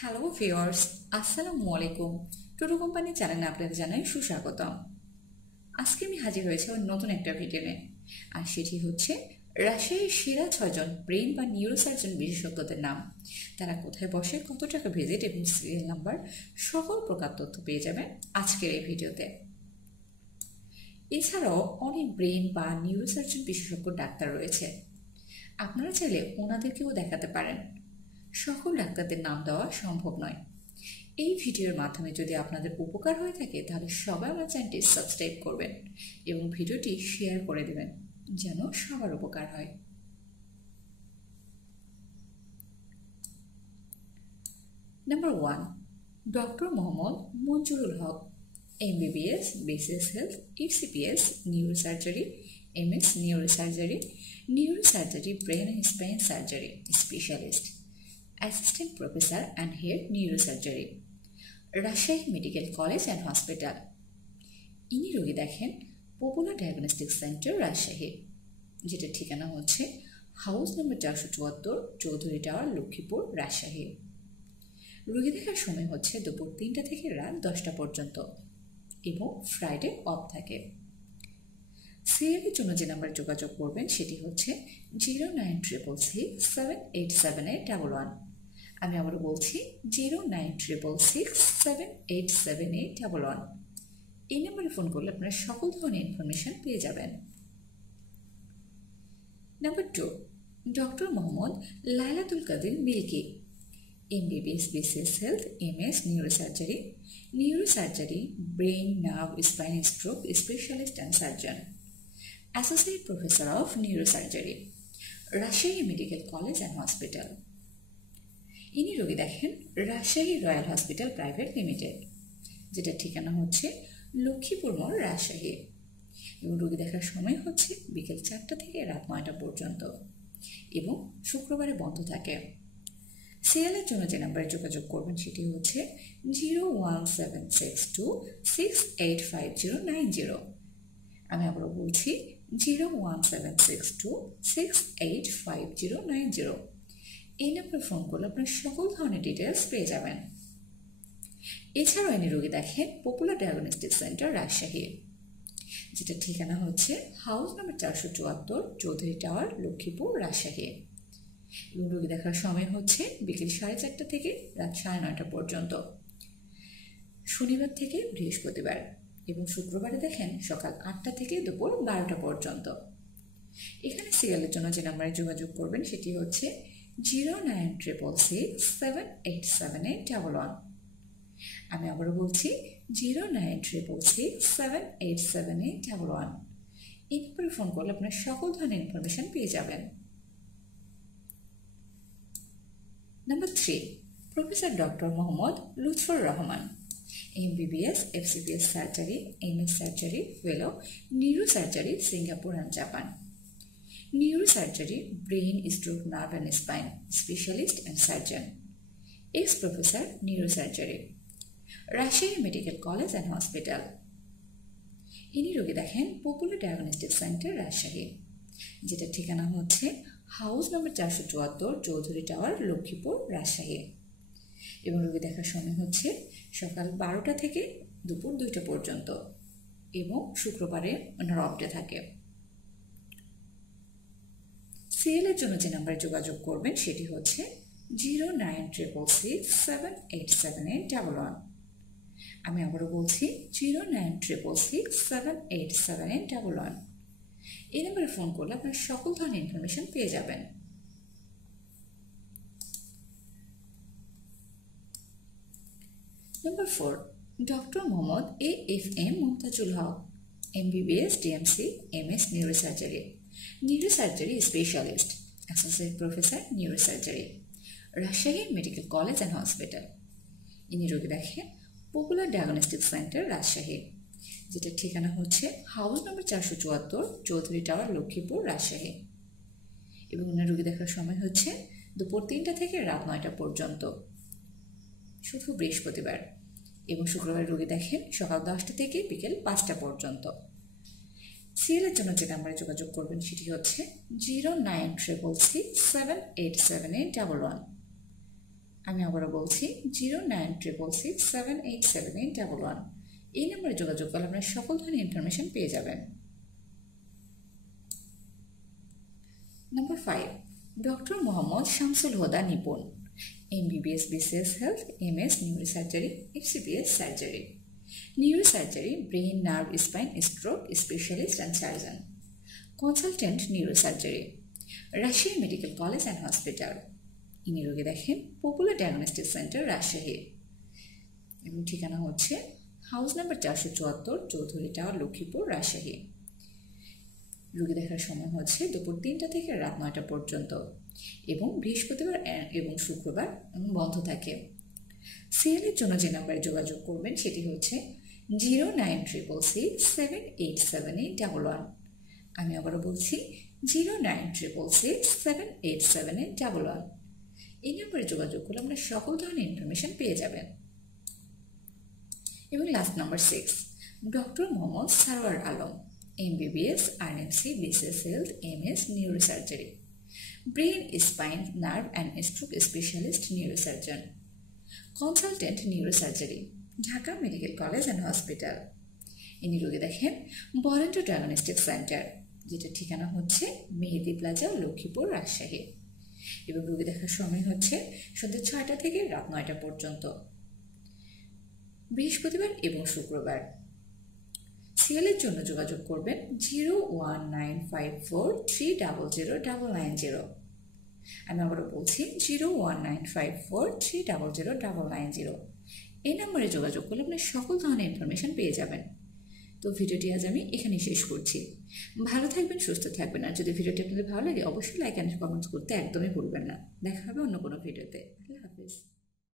Hello viewers, আসসালামু আলাইকুম। Tutu company চ্যানেলে আপনাদের জানাই সুস্বাগতম। আজকে আমি হাজির হয়েছি নতুন একটা ভিডিও নিয়ে, আর সেটি হচ্ছে রাজশাহীর সেরা 6জন ব্রেন বা নিউরোসার্জন বিশেষজ্ঞদের নাম, তারা কোথায় বসে, কত টাকা ভিজিট এবং সিরিয়াল নাম্বার, সকল প্রকার তথ্য পেয়ে যাবেন আজকের এই ভিডিওতে। এছাড়াও অনেক ব্রেন বা নিউরোসার্জন বিশেষজ্ঞ ডাক্তার রয়েছে, আপনারা চাইলে ওনাদেরকেও দেখাতে পারেন। সকল ডাক্তারদের নাম দেওয়া সম্ভব নয়। এই ভিডিওর মাধ্যমে যদি আপনাদের উপকার হয়ে থাকে তাহলে সবাই আমার চ্যানেলটি সাবস্ক্রাইব করবেন এবং ভিডিওটি শেয়ার করে দেবেন যেন সবার উপকার হয়। Number 1, doctor Mohammad Manjurul Haque, MBBS, BCS Health, FCPS, Neurosurgery, MS Neurosurgery, Neurosurgery, Brain and Spine Surgery, Specialist, Assistant Professor and Head Neurosurgery, Rajshahi medical college and hospital. ইনি রোগী দেখেন পপুলার ডায়াগনস্টিক সেন্টার রাজশাহী, যেটা ঠিকানা হচ্ছে হাউস নম্বর 474, চৌধুরী টাওয়ার, লক্ষ্মীপুর, রাজশাহী। রোগী দেখার সময় হচ্ছে দুপুর 3টা থেকে রাত 10টা পর্যন্ত এবং ফ্রাইডে অফ থাকে। সিএলের জন্য যে নাম্বারে যোগাযোগ করবেন সেটি হচ্ছে 09666787811। আমি আবারও বলছি 09666787811। এই নাম্বারে ফোন করলে আপনারা সকল ধরনের ইনফরমেশন পেয়ে যাবেন। Number 2, doctor Mohammad Lailatul Kadir Milki, MBBS, BCS Health, MS Neurosurgery, Neurosurgery, Brain, Nerve, Spine, Stroke, Specialist and Surgeon, Associate Professor of Neurosurgery, Rajshahi medical college and hospital. ইনি রোগী দেখেন Rajshahi royal hospital private limited, যেটা ঠিকানা হচ্ছে লক্ষ্মীপুর মোড়, রাজশাহী, এবং রোগী দেখার সময় হচ্ছে বিকেল 4টা থেকে রাত 9টা পর্যন্ত এবং শুক্রবারে বন্ধ থাকে। সিএলের জন্য যে নাম্বারে যোগাযোগ করবেন সেটি হচ্ছে 01762685090। আমি আবারও বলছি 01762685090। এই নাম্বারে ফোন করলে আপনার সকল ধরনের ডিটেলস পেয়ে যাবেন। এছাড়াও ইনি রোগী দেখেন পপুলার ডায়াগনস্টিক সেন্টার রাজশাহী, যেটা ঠিকানা হচ্ছে হাউস নম্বর 474, চৌধুরী টাওয়ার, লক্ষ্মীপুর, রাজশাহী, এবং রোগী দেখার সময় হচ্ছে বিকেল 4:30 থেকে রাত 9:30 পর্যন্ত, শনিবার থেকে বৃহস্পতিবার, এবং শুক্রবারে দেখেন সকাল 8টা থেকে দুপুর 12টা পর্যন্ত। এখানে সিরিয়ালের জন্য যে নাম্বারে যোগাযোগ করবেন সেটি হচ্ছে 09666787811। আমি আবারও বলছি 09666787811। এই নাম্বারে ফোন করলে আপনার সকল ধরনের ইনফরমেশন পেয়ে যাবেন। Number 3, professor doctor Mohammad Lutfur Rahman, MBBS, FCPS Surgery, MS Surgery, Fellow, Neurosurgery, Singapore and Japan, Neurosurgery, Brain, Stroke, Nerve and Spine, Specialist and Surgeon, Ex-Professor, Neurosurgery, Rajshahi medical college and hospital. ইনি রোগী দেখেন পপুলার ডায়াগনস্টিক সেন্টার রাজশাহী, যেটা ঠিকানা হচ্ছে house নম্বর 474, Chowdhury tower, Lakshmipur, Rajshahi, এবং রোগী দেখার সময় হচ্ছে সকাল 12টা থেকে দুপুর 2টা পর্যন্ত এবং শুক্রবারে ওনার অফ ডে থাকে। সিএলের জন্য যে নাম্বারে যোগাযোগ করবেন সেটি হচ্ছে 09666787811। আমি আবারও বলছি 09666787811। এই নাম্বারে ফোন করলে আপনার সকল ধরনের ইনফরমেশন পেয়ে যাবেন। Number 4, doctor Mohammad AFM Mumtazul Haque, MBBS, DMC, MS Neurosurgery, Neurosurgery Specialist, Associate Professor, Neurosurgery, Rajshahi medical college and hospital. ইনি রোগী দেখেন পপুলার ডায়াগনস্টিক সেন্টার রাজশাহী, যেটা ঠিকানা হচ্ছে হাউস নম্বর 474, চৌধুরী টাওয়ার, লক্ষ্মীপুর, রাজশাহী, এবং ওনার রোগী দেখার সময় হচ্ছে দুপুর 3টা থেকে রাত 9টা পর্যন্ত, শুধু বৃহস্পতিবার, এবং শুক্রবার রোগী দেখেন সকাল 10টা থেকে বিকেল 5টা পর্যন্ত। সিএলের জন্য যে নাম্বারে যোগাযোগ করবেন সেটি হচ্ছে 09666787811। আমি আবারও বলছি 09666787811। এই নম্বরে যোগাযোগ করলে আপনারা সকল ধরনের ইনফরমেশন পেয়ে যাবেন। Number 5, doctor Mohammad Shamsul Huda Nipun, MBBS BCS Health, MS Neurosurgery, FCPS Surgery, Neurosurgery, Brain, Nerve, Spine, Stroke Specialist and Surgeon, Consultant Neurosurgery, Rajshahi medical college and hospital. ইনি রোগী দেখেন পপুলার ডায়াগনস্টিক সেন্টার রাজশাহী, এবং ঠিকানা হচ্ছে house number 474, Chowdhury tower, Lakshmipur, Rajshahi. রোগী দেখার সময় হচ্ছে দুপুর 3টা থেকে রাত 9টা পর্যন্ত, এবং বৃহস্পতিবার এবং শুক্রবার বন্ধ থাকে। সিএলের জন্য যে নাম্বারে যোগাযোগ করবেন সেটি হচ্ছে 09666787811। আমি আবারও বলছি 09666787811। এই নম্বরে যোগাযোগ করলে আমরা সকল ধরনের ইনফরমেশন পেয়ে যাবেন। এবং last number 6, doctor Mohammad Sarwar Alam, MBBS RMC BCS Health, MS Neurosurgery, Brain, Spine, Nerve and Stroke Specialist Neurosurgeon, Consultant Neurosurgery, Dhaka medical college and hospital. ইনি রোগী দেখেন বরেন্দ্র ডায়াগনস্টিক সেন্টার, যেটা ঠিকানা হচ্ছে মেহেদি প্লাজা, লক্ষ্মীপুর, রাজশাহী, এবং রোগী দেখার সময় হচ্ছে সন্ধ্যা 6টা থেকে রাত 9টা পর্যন্ত, বৃহস্পতিবার এবং শুক্রবার। সিএলের জন্য যোগাযোগ করবেন 0195430090990। আমি আবারও বলছি 01954300990। এই নম্বরে যোগাযোগ করলে আপনি সকল ধরনের ইনফরমেশন পেয়ে যাবেন। তো ভিডিওটি আজ আমি এখানেই শেষ করছি। ভালো থাকবেন, সুস্থ থাকবেন, আর যদি ভিডিওটি আপনাদের ভালো লাগে অবশ্যই লাইক অ্যান্ড কমেন্টস করতে একদমই ভুলবেন না। দেখা হবে অন্য কোনো ভিডিওতে।